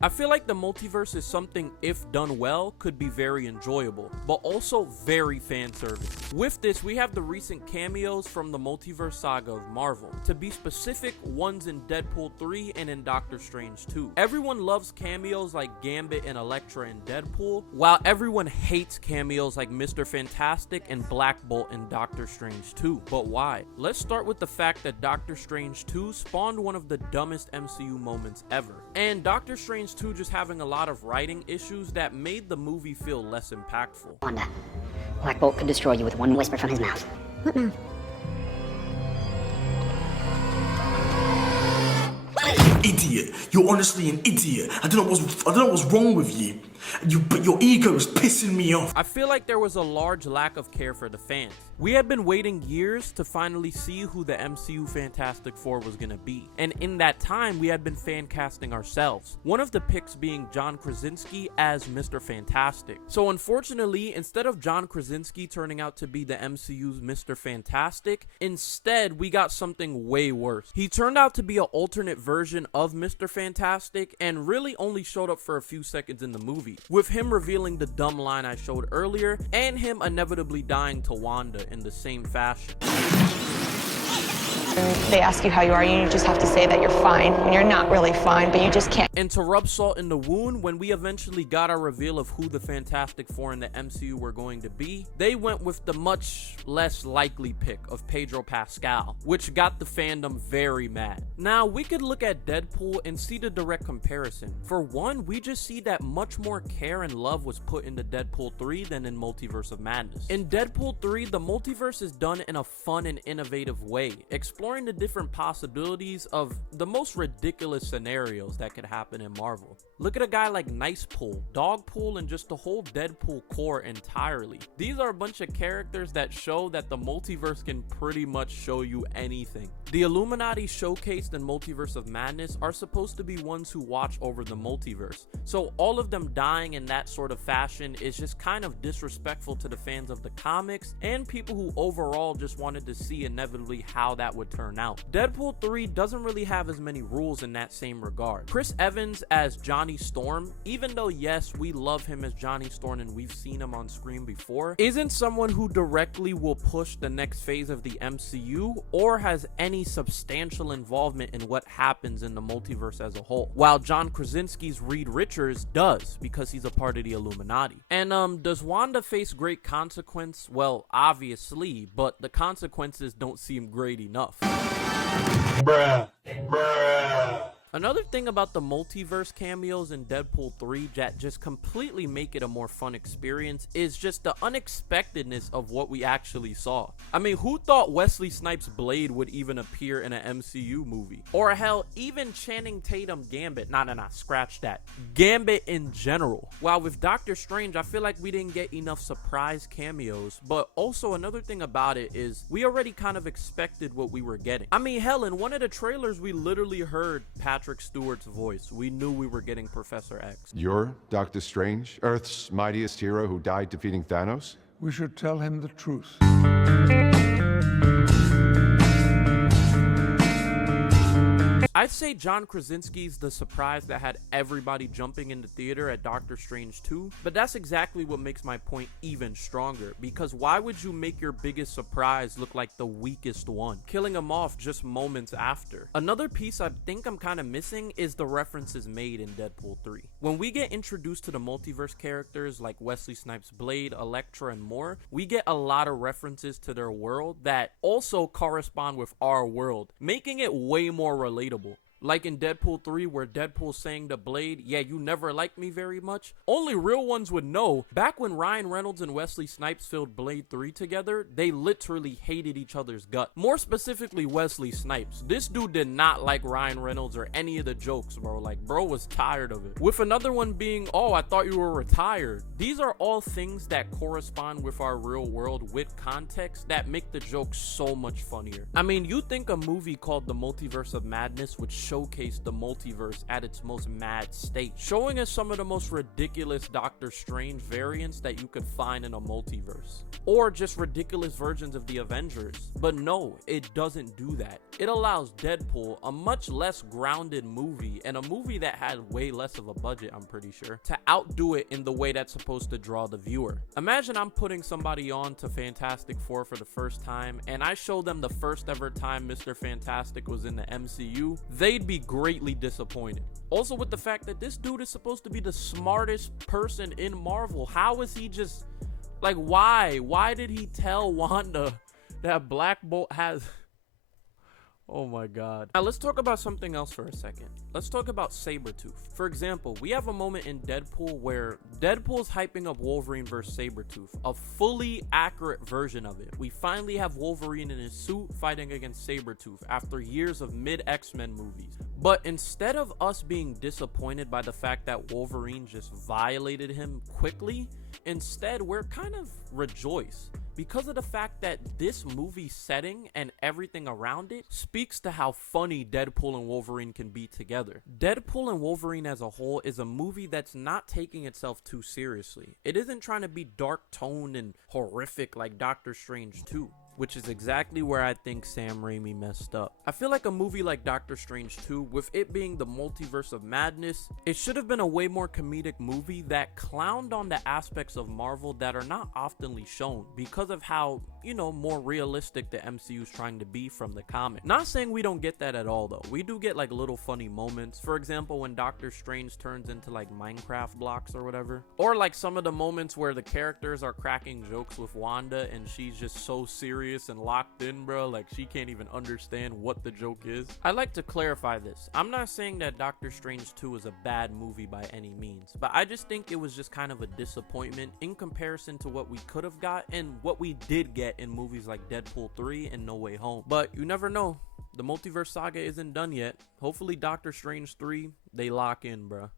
I feel like the multiverse is something, if done well, could be very enjoyable, but also very fan service. With this, we have the recent cameos from the multiverse saga of Marvel. To be specific, ones in Deadpool 3 and in Doctor Strange 2. Everyone loves cameos like Gambit and Elektra in Deadpool, while everyone hates cameos like Mr. Fantastic and Black Bolt in Doctor Strange 2. But why? Let's start with the fact that Doctor Strange 2 spawned one of the dumbest MCU moments ever. And Doctor Strange 2 just having a lot of writing issues that made the movie feel less impactful. Wanda, Black Bolt could destroy you with one whisper from his mouth. What mouth? Idiot! You're honestly an idiot. I don't know what's wrong with you. But your ego is pissing me off. I feel like there was a large lack of care for the fans. We had been waiting years to finally see who the MCU Fantastic Four was gonna be, and in that time we had been fan casting ourselves, one of the picks being John Krasinski as Mr. Fantastic. So unfortunately, instead of John Krasinski turning out to be the MCU's Mr. Fantastic, instead we got something way worse. He turned out to be an alternate version of Mr. Fantastic and really only showed up for a few seconds in the movie, with him revealing the dumb line I showed earlier and him inevitably dying to Wanda in the same fashion. They ask you how you are, and you just have to say that you're fine, and you're not really fine, but you just can't. And to rub salt in the wound, when we eventually got our reveal of who the Fantastic Four in the MCU were going to be, they went with the much less likely pick of Pedro Pascal, which got the fandom very mad. Now, we could look at Deadpool and see the direct comparison. For one, we just see that much more care and love was put into Deadpool 3 than in Multiverse of Madness. In Deadpool 3, the multiverse is done in a fun and innovative way, exploring the different possibilities of the most ridiculous scenarios that could happen in Marvel. Look at a guy like Nicepool, Dogpool, and just the whole Deadpool core entirely. These are a bunch of characters that show that the multiverse can pretty much show you anything. The Illuminati showcased in Multiverse of Madness are supposed to be ones who watch over the multiverse, so all of them dying in that sort of fashion is just kind of disrespectful to the fans of the comics and people who overall just wanted to see inevitably how that would turn out. Deadpool 3 doesn't really have as many rules in that same regard. Chris Evans as Johnny Storm, even though yes, we love him as Johnny Storm and we've seen him on screen before, isn't someone who directly will push the next phase of the MCU or has any substantial involvement in what happens in the multiverse as a whole, while John Krasinski's Reed Richards does, because he's a part of the Illuminati. And does Wanda face great consequence? Well, obviously, but the consequences don't seem great enough. Bruh. Another thing about the multiverse cameos in Deadpool 3 that just completely make it a more fun experience is just the unexpectedness of what we actually saw. I mean, who thought Wesley Snipes' Blade would even appear in an MCU movie? Or hell, even Channing Tatum Gambit. Nah, scratch that. Gambit in general. While with Doctor Strange, I feel like we didn't get enough surprise cameos, but also another thing about it is we already kind of expected what we were getting. I mean, hell, in one of the trailers, we literally heard Patrick Stewart's voice. We knew we were getting Professor X. You're Doctor Strange, Earth's mightiest hero who died defeating Thanos? We should tell him the truth. I'd say John Krasinski's the surprise that had everybody jumping in the theater at Doctor Strange 2, but that's exactly what makes my point even stronger, because why would you make your biggest surprise look like the weakest one, killing him off just moments after? Another piece I think I'm kind of missing is the references made in Deadpool 3. When we get introduced to the multiverse characters like Wesley Snipes' Blade, Elektra, and more, we get a lot of references to their world that also correspond with our world, making it way more relatable. Like in Deadpool 3, where Deadpool's saying to Blade, yeah, you never liked me very much. Only real ones would know, back when Ryan Reynolds and Wesley Snipes filmed Blade 3 together, they literally hated each other's gut. More specifically, Wesley Snipes. This dude did not like Ryan Reynolds or any of the jokes, bro. Like, bro was tired of it. With another one being, oh, I thought you were retired. These are all things that correspond with our real world with context that make the jokes so much funnier. I mean, you think a movie called The Multiverse of Madness would showcased the multiverse at its most mad state, showing us some of the most ridiculous Doctor Strange variants that you could find in a multiverse, or just ridiculous versions of the Avengers. But no, it doesn't do that. It allows Deadpool, a much less grounded movie, and a movie that had way less of a budget, I'm pretty sure, to outdo it in the way that's supposed to draw the viewer. Imagine I'm putting somebody on to Fantastic Four for the first time, and I show them the first ever time Mr. Fantastic was in the MCU. They'd be greatly disappointed. Also, with the fact that this dude is supposed to be the smartest person in Marvel, how is he just, like, why did he tell Wanda that Black Bolt has... Oh my god. Now let's talk about something else for a second. Let's talk about Sabretooth. For example, we have a moment in Deadpool where Deadpool's hyping up Wolverine vs. Sabretooth, a fully accurate version of it. We finally have Wolverine in his suit fighting against Sabretooth after years of mid-X-Men movies. But instead of us being disappointed by the fact that Wolverine just violated him quickly, instead we're kind of rejoiced because of the fact that this movie setting and everything around it speaks to how funny Deadpool and Wolverine can be together. Deadpool and Wolverine as a whole is a movie that's not taking itself too seriously. It isn't trying to be dark toned and horrific like Doctor Strange 2. Which is exactly where I think Sam Raimi messed up. I feel like a movie like Doctor Strange 2, with it being the multiverse of madness, it should have been a way more comedic movie that clowned on the aspects of Marvel that are not oftenly shown because of how, you know, more realistic the MCU is trying to be from the comic. Not saying we don't get that at all though. We do get like little funny moments. For example, when Doctor Strange turns into like Minecraft blocks or whatever. Or like some of the moments where the characters are cracking jokes with Wanda and she's just so serious and locked in, bro, like she can't even understand what the joke is. I like to clarify this. I'm not saying that Doctor Strange 2 is a bad movie by any means, but I just think it was just kind of a disappointment in comparison to what we could have got and what we did get in movies like Deadpool 3 and No Way Home. But you never know. The multiverse saga isn't done yet. Hopefully Doctor Strange 3, they lock in, bro.